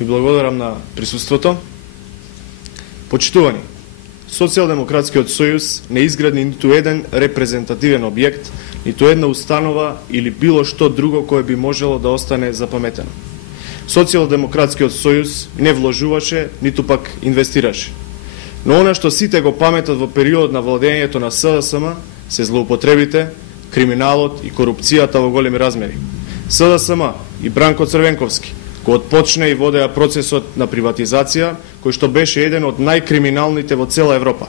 Ви благодарам на присуството. Почитувани, Социјалдемократскиот сојуз не изгради ниту еден репрезентативен објект, ниту една установа или било што друго кое би можело да остане запаметено. Социјалдемократскиот сојуз не вложуваше, ниту пак инвестираше. Но она што сите го паметат во период на владењето на СДСМ се злоупотребите, криминалот и корупцијата во големи размери. СДСМ и Бранко Црвенковски го отпочне и водеа процесот на приватизација, кој што беше еден од најкриминалните во цела Европа.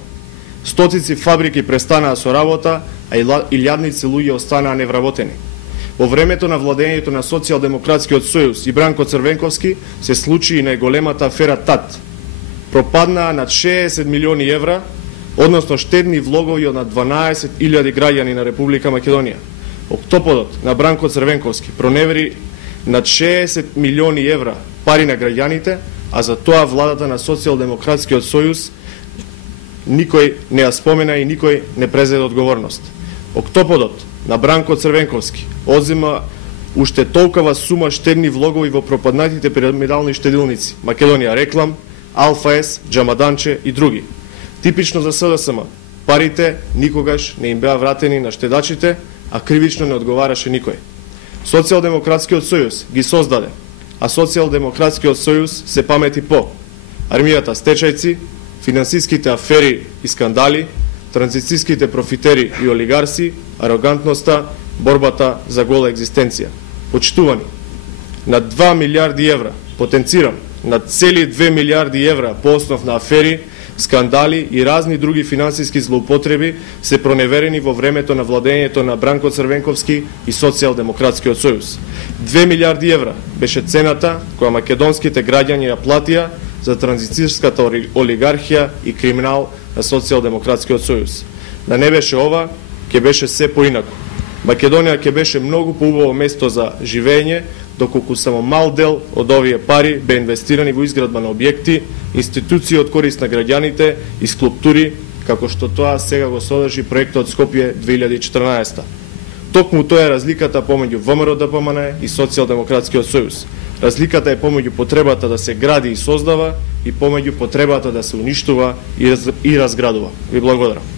Стотици фабрики престанаа со работа, а илјадници луѓе останаа невработени. Во времето на владењето на Социјалдемократскиот сојуз и Бранко Црвенковски се случи и најголемата афера ТАТ. Пропаднаа над 60 милиони евра, односно штедни влогови од над 12.000 граѓани на Република Македонија. Октоподот на Бранко Црвенковски проневери над 60 милиони евра пари на граѓаните, а за тоа владата на Социјалдемократскиот сојуз никој не ја спомена и никој не презеде одговорност. Октоподот на Бранко Црвенковски одзема уште толкова сума штедни влогови во пропаднатите пирамидални штедилници Македонија Реклам, Алфа С, Джамаданче и други. Типично за СДСМ, парите никогаш не им беа вратени на штедачите, а кривично не одговараше никој. Социјалдемократскиот сојуз ги создаде, а Социјалдемократскиот сојуз се памети по армијата стечајци, финансиските афери и скандали, транзицијските профитери и олигарси, арогантноста, борбата за гола екзистенција. Почитувани, на 2 милиарди евра, потенцирам, на цели 2 милиарди евра по основ на афери, скандали и разни други финансиски злоупотреби се проневерени во времето на владењето на Бранко Црвенковски и Социјалдемократскиот сојуз. 2 милиарди евра беше цената која македонските граѓани ја платија за транзицијската олигархија и криминал на Социјалдемократскиот сојуз. Да не беше ова, ќе беше се поинако. Македонија ќе беше многу поубаво место за живење, доколку само мал дел од овие пари бе инвестирани во изградба на објекти, институции од корист на граѓаните и скулптури, како што тоа сега го содржи проектот Скопје 2014. Токму тоа е разликата помеѓу ВМРО-ДПМН и Социјалдемократскиот сојуз. Разликата е помеѓу потребата да се гради и создава и помеѓу потребата да се уништува и разградува. Ви благодарам.